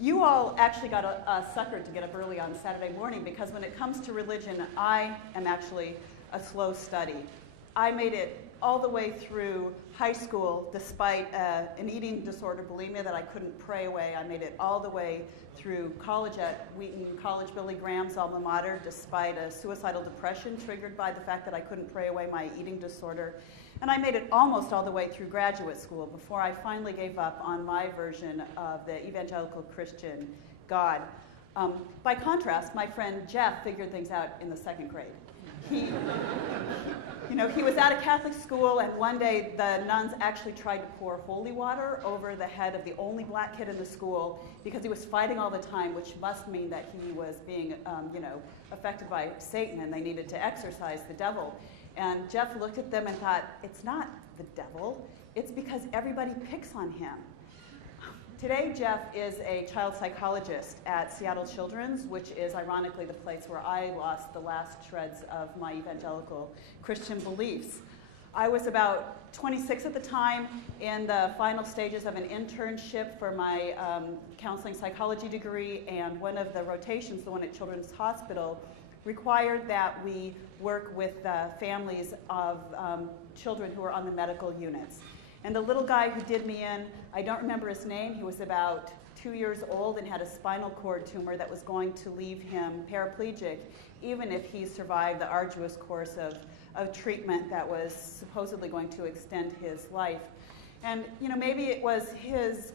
You all actually got a sucker to get up early on Saturday morning, because when it comes to religion, I am actually a slow study. I made it all the way through high school despite an eating disorder, bulimia, that I couldn't pray away. I made it all the way through college at Wheaton College, Billy Graham's alma mater, despite a suicidal depression triggered by the fact that I couldn't pray away my eating disorder. And I made it almost all the way through graduate school before I finally gave up on my version of the evangelical Christian God. By contrast, my friend Jeff figured things out in the second grade. He was at a Catholic school, and one day the nuns actually tried to pour holy water over the head of the only black kid in the school because he was fighting all the time, which must mean that he was being, affected by Satan, and they needed to exorcise the devil. And Jeff looked at them and thought, it's not the devil, it's because everybody picks on him. Today, Jeff is a child psychologist at Seattle Children's, which is ironically the place where I lost the last shreds of my evangelical Christian beliefs. I was about 26 at the time, in the final stages of an internship for my counseling psychology degree, and one of the rotations, the one at Children's Hospital, required that we work with families of children who are on the medical units. And the little guy who did me in, I don't remember his name, he was about 2 years old and had a spinal cord tumor that was going to leave him paraplegic, even if he survived the arduous course of treatment that was supposedly going to extend his life. And maybe it was his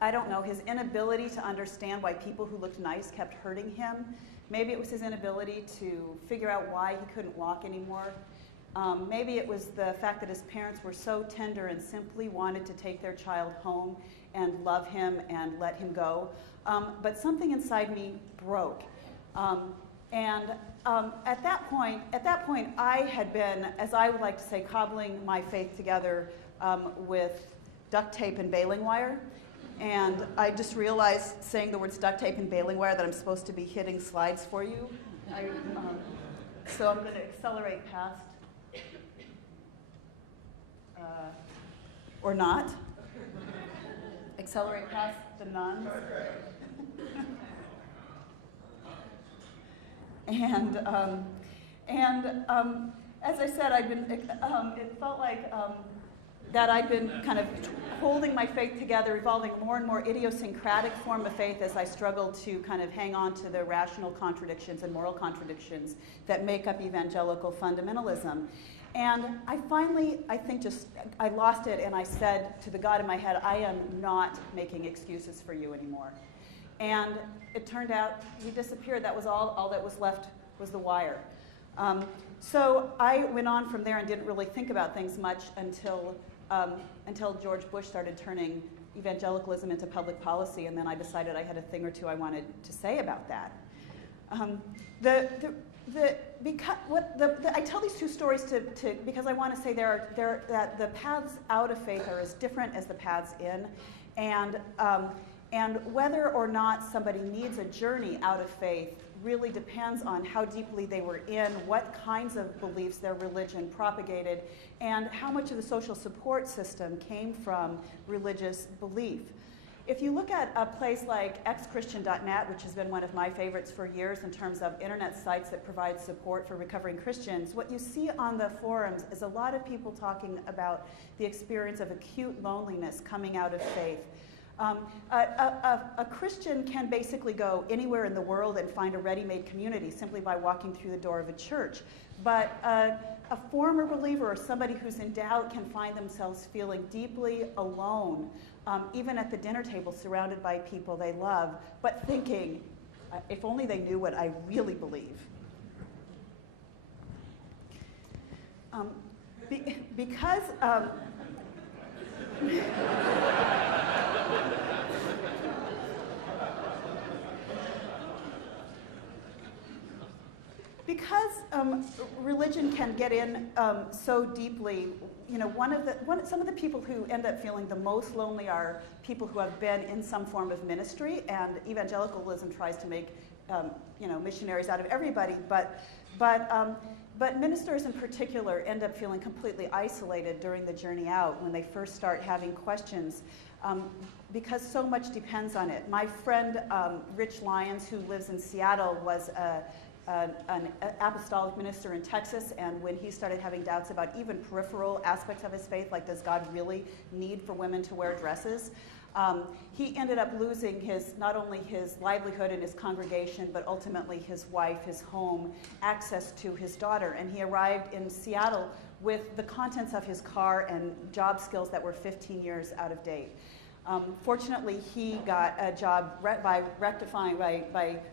inability to understand why people who looked nice kept hurting him. Maybe it was his inability to figure out why he couldn't walk anymore. Maybe it was the fact that his parents were so tender and simply wanted to take their child home and love him and let him go. But something inside me broke. At that point, I had been, as I would like to say, cobbling my faith together with duct tape and baling wire. And I just realized, saying the words duct tape and baling wire, that I'm supposed to be hitting slides for you. So I'm going to accelerate past. Or not. Accelerate past the nuns. As I said, it felt like that I'd been kind of holding my faith together, evolving a more and more idiosyncratic form of faith as I struggled to kind of hang on to the rational contradictions and moral contradictions that make up evangelical fundamentalism. And I finally, I lost it, and I said to the God in my head, I am not making excuses for you anymore. And it turned out he disappeared. That was all that was left was the wire. So I went on from there and didn't really think about things much until George Bush started turning evangelicalism into public policy, and then I decided I had a thing or two I wanted to say about that. I tell these two stories because I want to say that the paths out of faith are as different as the paths in, and whether or not somebody needs a journey out of faith really depends on how deeply they were in, what kinds of beliefs their religion propagated, and how much of the social support system came from religious belief. If you look at a place like xchristian.net, which has been one of my favorites for years in terms of internet sites that provide support for recovering Christians, what you see on the forums is a lot of people talking about the experience of acute loneliness coming out of faith. A Christian can basically go anywhere in the world and find a ready-made community simply by walking through the door of a church. But a former believer or somebody who's in doubt can find themselves feeling deeply alone, even at the dinner table surrounded by people they love, but thinking, if only they knew what I really believe. Because religion can get in so deeply, some of the people who end up feeling the most lonely are people who have been in some form of ministry, and evangelicalism tries to make missionaries out of everybody, but ministers in particular end up feeling completely isolated during the journey out when they first start having questions. because so much depends on it. My friend Rich Lyons, who lives in Seattle, was an apostolic minister in Texas, and when he started having doubts about even peripheral aspects of his faith, like does God really need for women to wear dresses, he ended up losing not only his livelihood and his congregation, but ultimately his wife, his home, access to his daughter. And he arrived in Seattle with the contents of his car and job skills that were 15 years out of date. Fortunately, he got a job by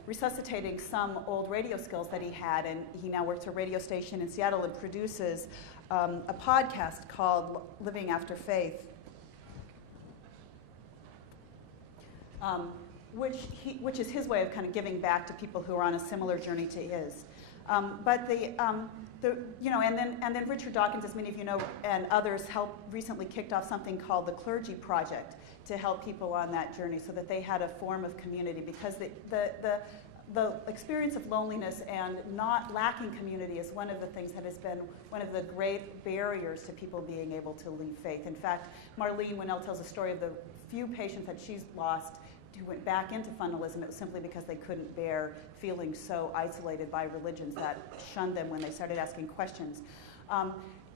resuscitating some old radio skills that he had, and he now works for a radio station in Seattle and produces a podcast called Living After Faith, which is his way of kind of giving back to people who are on a similar journey to his. And then Richard Dawkins, as many of you know, and others recently kicked off something called the Clergy Project to help people on that journey, so that they had a form of community, because the experience of loneliness and not lacking community is one of the things that has been one of the great barriers to people being able to leave faith. In fact, Marlene Winell tells a story of the few patients that she's lost who went back into fundamentalism. It was simply because they couldn't bear feeling so isolated by religions that shunned them when they started asking questions.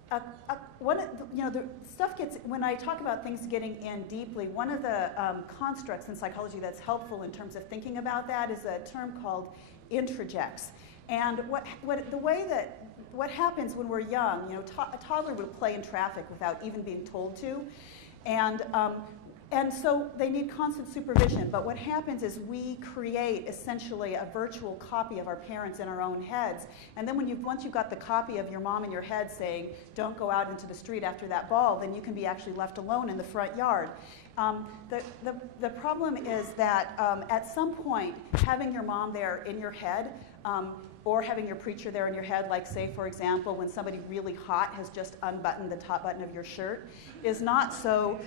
The stuff gets, when I talk about things getting in deeply, one of the constructs in psychology that's helpful in terms of thinking about that is a term called introjects. And what happens when we're young, a toddler would play in traffic without even being told to, and so they need constant supervision. But what happens is we create essentially a virtual copy of our parents in our own heads. And then once you've got the copy of your mom in your head saying, don't go out into the street after that ball, then you can be actually left alone in the front yard. The problem is that at some point, having your mom there in your head, or having your preacher there in your head, like say, for example, when somebody really hot has just unbuttoned the top button of your shirt, is not so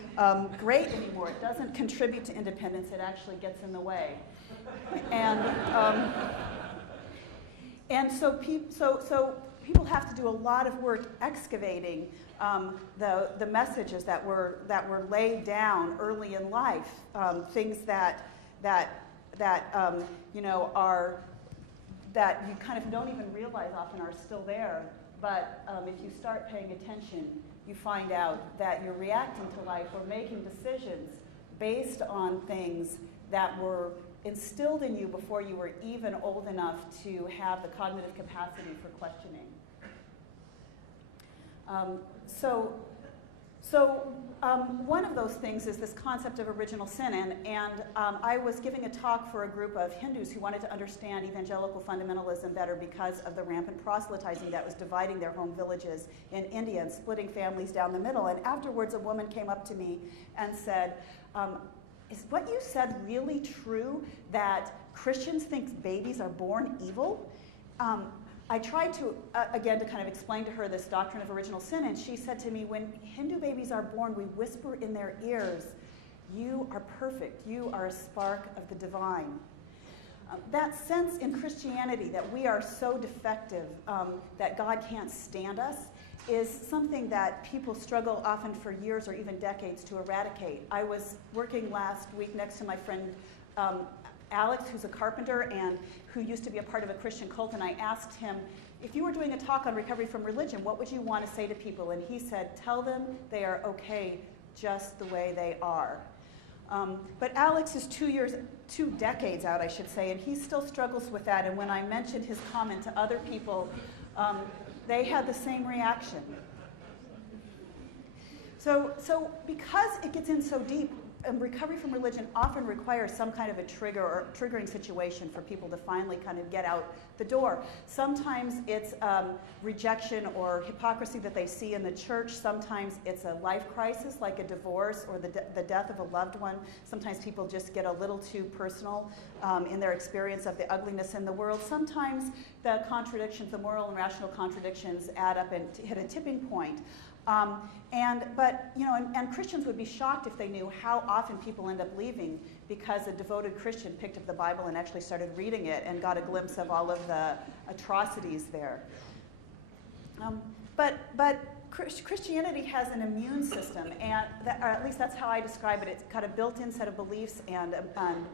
great anymore. It doesn't contribute to independence. It actually gets in the way. And so people have to do a lot of work excavating the messages that were laid down early in life, things that you kind of don't even realize often are still there. But if you start paying attention, you find out that you're reacting to life or making decisions based on things that were instilled in you before you were even old enough to have the cognitive capacity for questioning. One of those things is this concept of original sin, and I was giving a talk for a group of Hindus who wanted to understand evangelical fundamentalism better because of the rampant proselytizing that was dividing their home villages in India and splitting families down the middle. And afterwards, a woman came up to me and said, is what you said really true, that Christians think babies are born evil? I tried to, again, to kind of explain to her this doctrine of original sin, and she said to me, when Hindu babies are born, we whisper in their ears, you are perfect, you are a spark of the divine. That sense in Christianity that we are so defective, that God can't stand us, is something that people struggle often for years or even decades to eradicate. I was working last week next to my friend Alex, who's a carpenter and who used to be a part of a Christian cult, and I asked him, if you were doing a talk on recovery from religion, what would you want to say to people? And he said, tell them they are okay just the way they are. But Alex is 2 decades out, I should say, and he still struggles with that. And when I mentioned his comment to other people, they had the same reaction. So because it gets in so deep, recovery from religion often requires some kind of a trigger or triggering situation for people to finally kind of get out the door. Sometimes it's rejection or hypocrisy that they see in the church. Sometimes it's a life crisis like a divorce or the death of a loved one. Sometimes people just get a little too personal in their experience of the ugliness in the world. Sometimes the contradictions, the moral and rational contradictions add up and hit a tipping point. And Christians would be shocked if they knew how often people end up leaving because a devoted Christian picked up the Bible and actually started reading it and got a glimpse of all of the atrocities there. But Christianity has an immune system, and or at least that's how I describe it. It's got a built-in set of beliefs and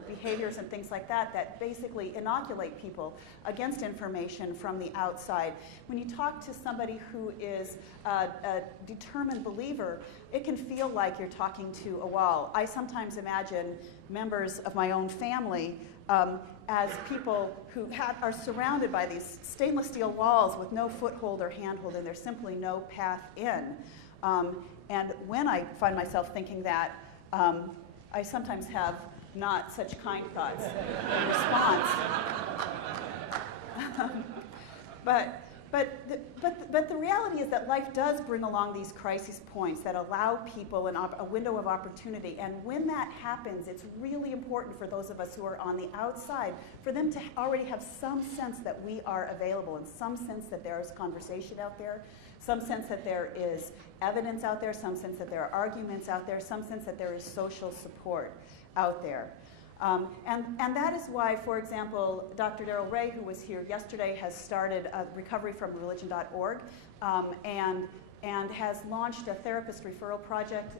behaviors and things like that that basically inoculate people against information from the outside. When you talk to somebody who is a determined believer, it can feel like you're talking to a wall. I sometimes imagine members of my own family as people who are surrounded by these stainless steel walls with no foothold or handhold, and there's simply no path in. And when I find myself thinking that, I sometimes have not such kind thoughts in response. But the reality is that life does bring along these crisis points that allow people a window of opportunity. And when that happens, it's really important for those of us who are on the outside, for them to already have some sense that we are available, and some sense that there is conversation out there, some sense that there is evidence out there, some sense that there are arguments out there, some sense that there is social support out there. And that is why, for example, Dr. Darrell Ray, who was here yesterday, has started recoveryfromreligion.org and has launched a therapist referral project.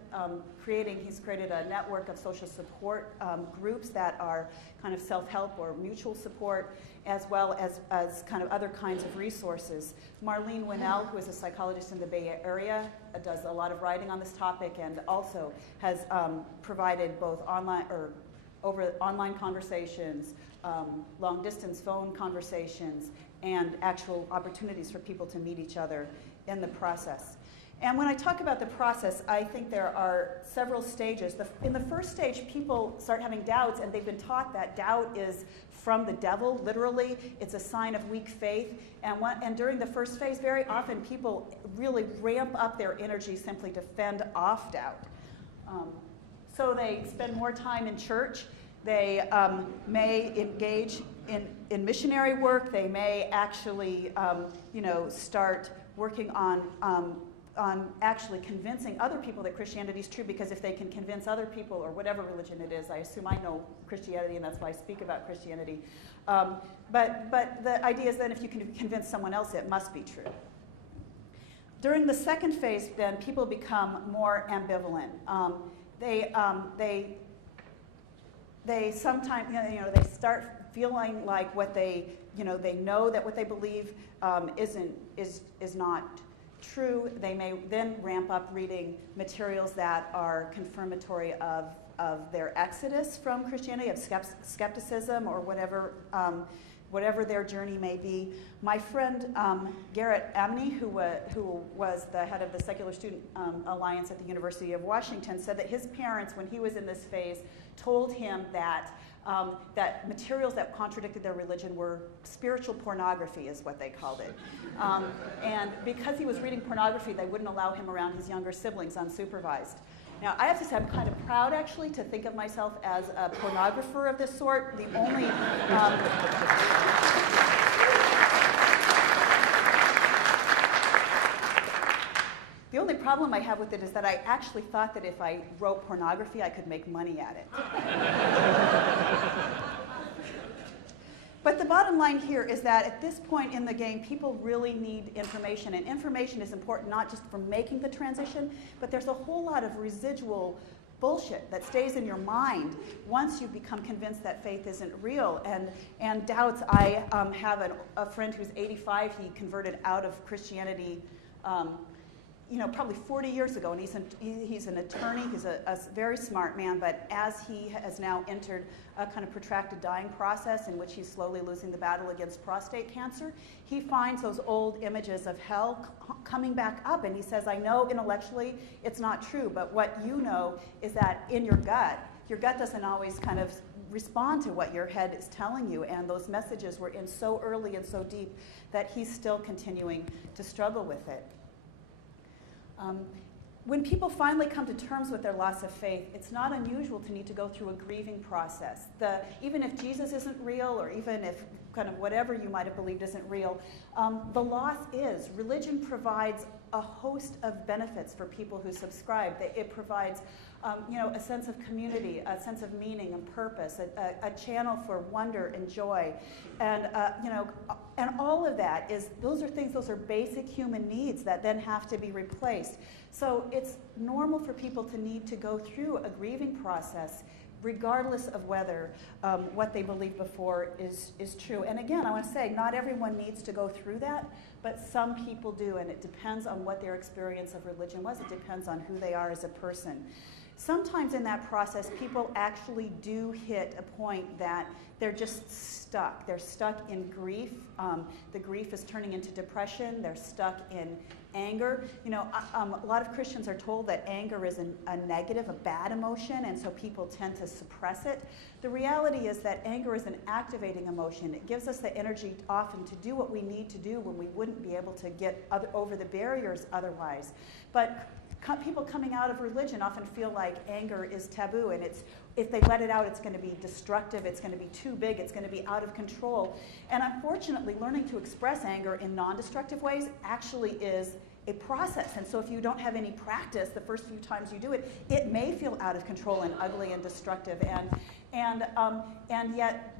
He's created a network of social support groups that are kind of self-help or mutual support, as well as kind of other kinds of resources. Marlene Winell, who is a psychologist in the Bay Area, does a lot of writing on this topic, and also has provided both online conversations, long-distance phone conversations, and actual opportunities for people to meet each other in the process. And when I talk about the process, I think there are several stages. In the first stage, people start having doubts, and they've been taught that doubt is from the devil, literally. It's a sign of weak faith. And during the first phase, very often people really ramp up their energy simply to fend off doubt. So they spend more time in church. They may engage in missionary work. They may actually, start working on actually convincing other people that Christianity is true, because if they can convince other people, or whatever religion it is, I assume I know Christianity, and that's why I speak about Christianity. But the idea is that if you can convince someone else, it must be true. During the second phase, then, people become more ambivalent. They sometimes, they start feeling like what they know that what they believe is not true. They may then ramp up reading materials that are confirmatory of their exodus from Christianity, of skepticism, or whatever their journey may be. My friend Garrett Amney, who was the head of the Secular Student Alliance at the University of Washington, said that his parents, when he was in this phase, told him that materials that contradicted their religion were spiritual pornography, is what they called it. And because he was reading pornography, they wouldn't allow him around his younger siblings unsupervised. Now, I have to say, I'm kind of proud, actually, to think of myself as a pornographer of this sort. The only... The only problem I have with it is that I actually thought that if I wrote pornography, I could make money at it. But the bottom line here is that at this point in the game, people really need information. And information is important not just for making the transition, but there's a whole lot of residual bullshit that stays in your mind once you become convinced that faith isn't real. And doubts. I have a friend who's 85. He converted out of Christianity probably 40 years ago, and he's an attorney. He's a very smart man, but as he has now entered a kind of protracted dying process in which he's slowly losing the battle against prostate cancer, he finds those old images of hell coming back up, and he says, I know intellectually it's not true, but what you know is that in your gut doesn't always kind of respond to what your head is telling you, and those messages were in so early and so deep that he's still continuing to struggle with it. When people finally come to terms with their loss of faith, it's not unusual to need to go through a grieving process. Even if Jesus isn't real, or even if kind of whatever you might have believed isn't real, the loss is. Religion provides a host of benefits for people who subscribe. It provides a sense of community, a sense of meaning and purpose, a channel for wonder and joy, and and all of that those are basic human needs that then have to be replaced. So it's normal for people to need to go through a grieving process, regardless of whether what they believed before is true. And again, I want to say, not everyone needs to go through that, but some people do, and it depends on what their experience of religion was. It depends on who they are as a person. Sometimes in that process, people actually do hit a point that they're just stuck. They're stuck in grief. The grief is turning into depression. They're stuck in anger. A lot of Christians are told that anger is a negative, a bad emotion, and so people tend to suppress it. The reality is that anger is an activating emotion. It gives us the energy often to do what we need to do when we wouldn't be able to get over the barriers otherwise. But people coming out of religion often feel like anger is taboo, and if they let it out, it's going to be destructive, it's going to be too big, it's going to be out of control. And unfortunately, learning to express anger in non-destructive ways actually is a process. And so if you don't have any practice the first few times you do it, it may feel out of control and ugly and destructive. And yet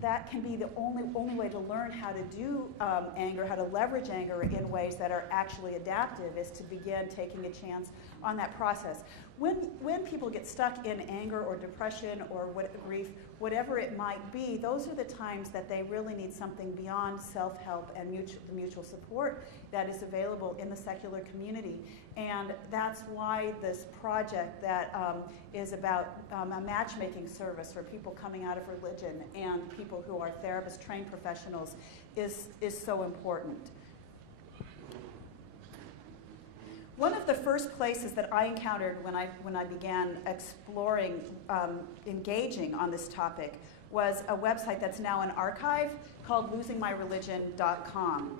that can be the only way to learn how to do anger, how to leverage anger in ways that are actually adaptive, is to begin taking a chance on that process. When people get stuck in anger or depression or grief, whatever it might be, those are the times that they really need something beyond self-help and the mutual support that is available in the secular community. And that's why this project that is about a matchmaking service for people coming out of religion and people who are therapists, trained professionals, is so important. One of the first places that I encountered when I began exploring, engaging on this topic, was a website that's now an archive called losingmyreligion.com.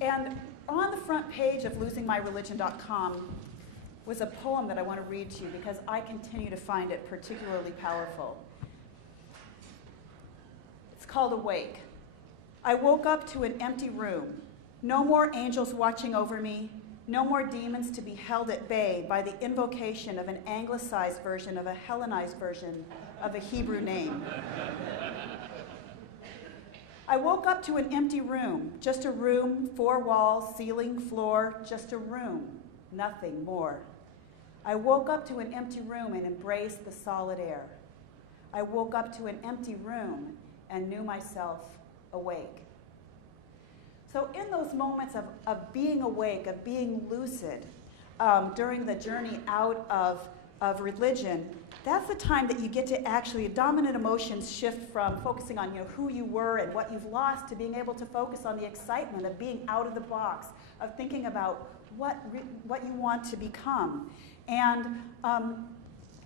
And on the front page of losingmyreligion.com was a poem that I want to read to you because I continue to find it particularly powerful. It's called Awake. I woke up to an empty room. No more angels watching over me. No more demons to be held at bay by the invocation of an anglicized version of a Hellenized version of a Hebrew name. I woke up to an empty room, just a room, 4 walls, ceiling, floor, just a room, nothing more. I woke up to an empty room and embraced the solid air. I woke up to an empty room and knew myself awake. So in those moments of being awake, of being lucid, during the journey out of religion, that's the time that you get to actually, dominant emotions shift from focusing on who you were and what you've lost to being able to focus on the excitement of being out of the box, of thinking about what you want to become.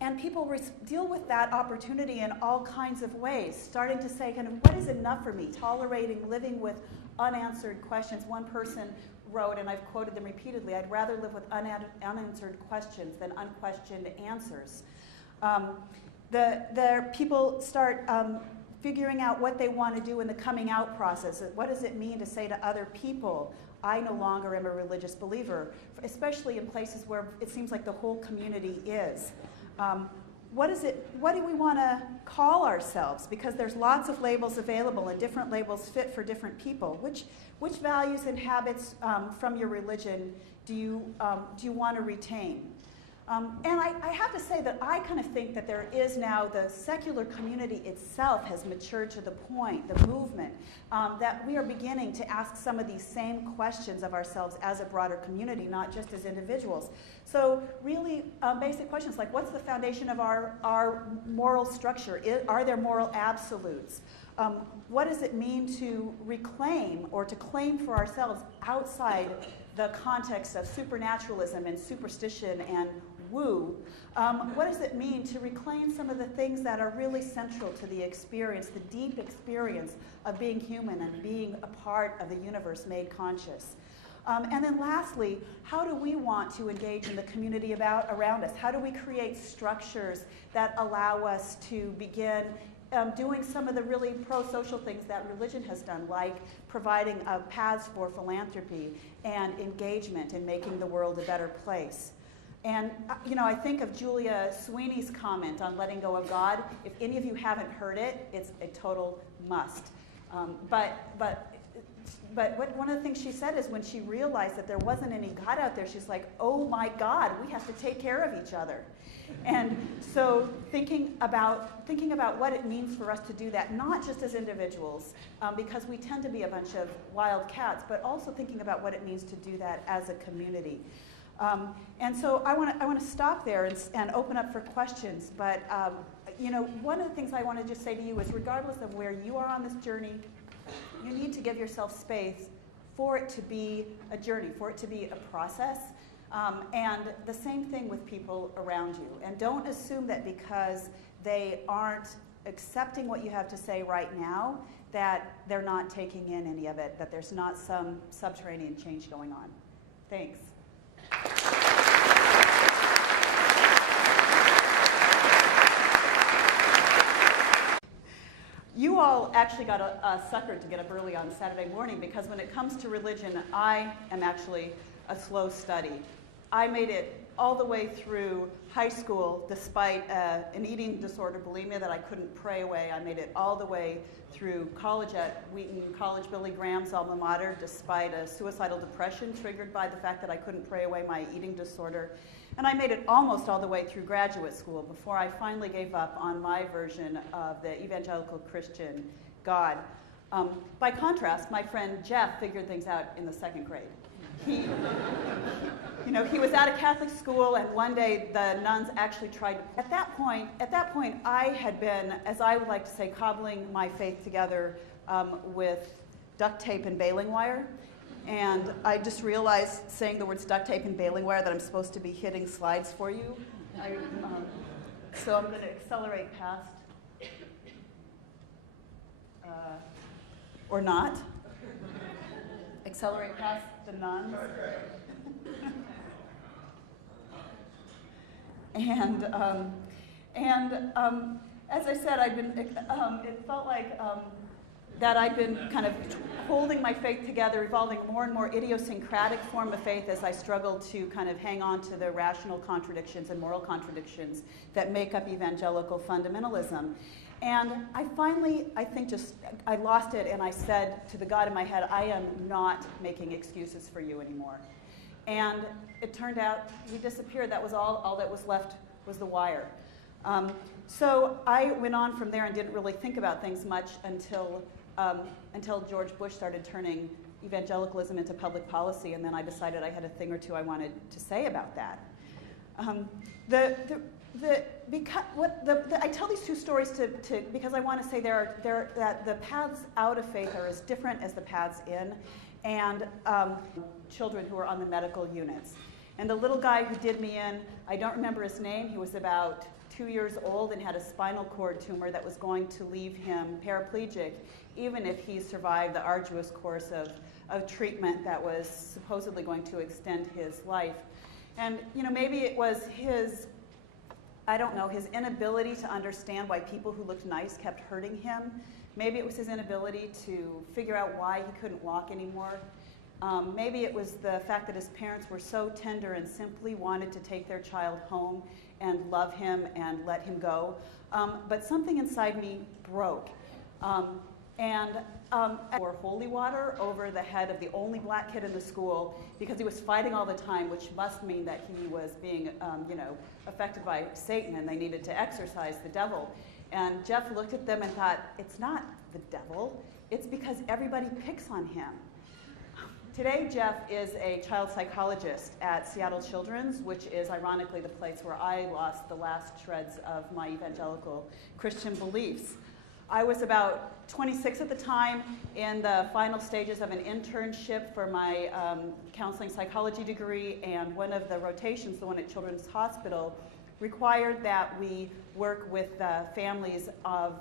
And people deal with that opportunity in all kinds of ways, starting to say, what is enough for me? Tolerating living with unanswered questions. One person wrote, and I've quoted them repeatedly, I'd rather live with unanswered questions than unquestioned answers. The people start figuring out what they want to do in the coming out process. What does it mean to say to other people, I no longer am a religious believer, especially in places where it seems like the whole community is. What do we want to call ourselves? Because there's lots of labels available, and different labels fit for different people. Which values and habits from your religion do you want to retain? And I have to say that I kind of think that there is now, the secular community itself has matured to the point, the movement, that we are beginning to ask some of these same questions of ourselves as a broader community, not just as individuals. So really basic questions like, what's the foundation of our moral structure? Are there moral absolutes? What does it mean to reclaim or to claim for ourselves outside the context of supernaturalism and superstition and woo? What does it mean to reclaim some of the things that are really central to the experience, the deep experience of being human and being a part of the universe made conscious? And then lastly, how do we want to engage in the community around us? How do we create structures that allow us to begin doing some of the really pro-social things that religion has done, like providing paths for philanthropy and engagement in making the world a better place. And I think of Julia Sweeney's comment on letting go of God. If any of you haven't heard it, it's a total must. But one of the things she said is when she realized that there wasn't any God out there, she's like, oh my God, we have to take care of each other. And so thinking about what it means for us to do that, not just as individuals, because we tend to be a bunch of wild cats, but also thinking about what it means to do that as a community. And so I want to stop there and open up for questions. But one of the things I want to just say to you is, regardless of where you are on this journey, you need to give yourself space for it to be a journey, for it to be a process. And the same thing with people around you. And don't assume that because they aren't accepting what you have to say right now, that they're not taking in any of it, that there's not some subterranean change going on. Thanks. You all actually got suckered to get up early on Saturday morning, because when it comes to religion, I am actually a slow study. I made it all the way through high school despite an eating disorder, bulimia, that I couldn't pray away. I made it all the way through college at Wheaton College, Billy Graham's alma mater, despite a suicidal depression triggered by the fact that I couldn't pray away my eating disorder. And I made it almost all the way through graduate school before I finally gave up on my version of the evangelical Christian God. By contrast, my friend Jeff figured things out in the second grade. He was at a Catholic school, and one day the nuns actually tried. At that point, I had been, as I would like to say, cobbling my faith together with duct tape and baling wire. And I just realized, saying the words duct tape and baling wire, that I'm supposed to be hitting slides for you. So I'm going to accelerate past, or not. Accelerate past the nuns. As I said, I'd been. It felt like that I'd been kind of holding my faith together, evolving a more and more idiosyncratic form of faith as I struggled to kind of hang on to the rational contradictions and moral contradictions that make up evangelical fundamentalism. And I finally, I lost it, and I said to the God in my head, I am not making excuses for you anymore. And it turned out he disappeared. That was all that was left was the wire. So I went on from there and didn't really think about things much until George Bush started turning evangelicalism into public policy, and then I decided I had a thing or two I wanted to say about that. I tell these two stories because I want to say that the paths out of faith are as different as the paths in, and children who are on the medical units. And the little guy who did me in, I don't remember his name. He was about 2 years old and had a spinal cord tumor that was going to leave him paraplegic, even if he survived the arduous course of treatment that was supposedly going to extend his life. And maybe it was his inability to understand why people who looked nice kept hurting him. Maybe it was his inability to figure out why he couldn't walk anymore. Maybe it was the fact that his parents were so tender and simply wanted to take their child home and love him and let him go. But something inside me broke. Pour holy water over the head of the only black kid in the school because he was fighting all the time, which must mean that he was being, affected by Satan, and they needed to exorcise the devil. And Jeff looked at them and thought, it's not the devil, it's because everybody picks on him. Today, Jeff is a child psychologist at Seattle Children's, which is ironically the place where I lost the last shreds of my evangelical Christian beliefs. I was about 26 at the time, in the final stages of an internship for my counseling psychology degree, and one of the rotations, the one at Children's Hospital, required that we work with families of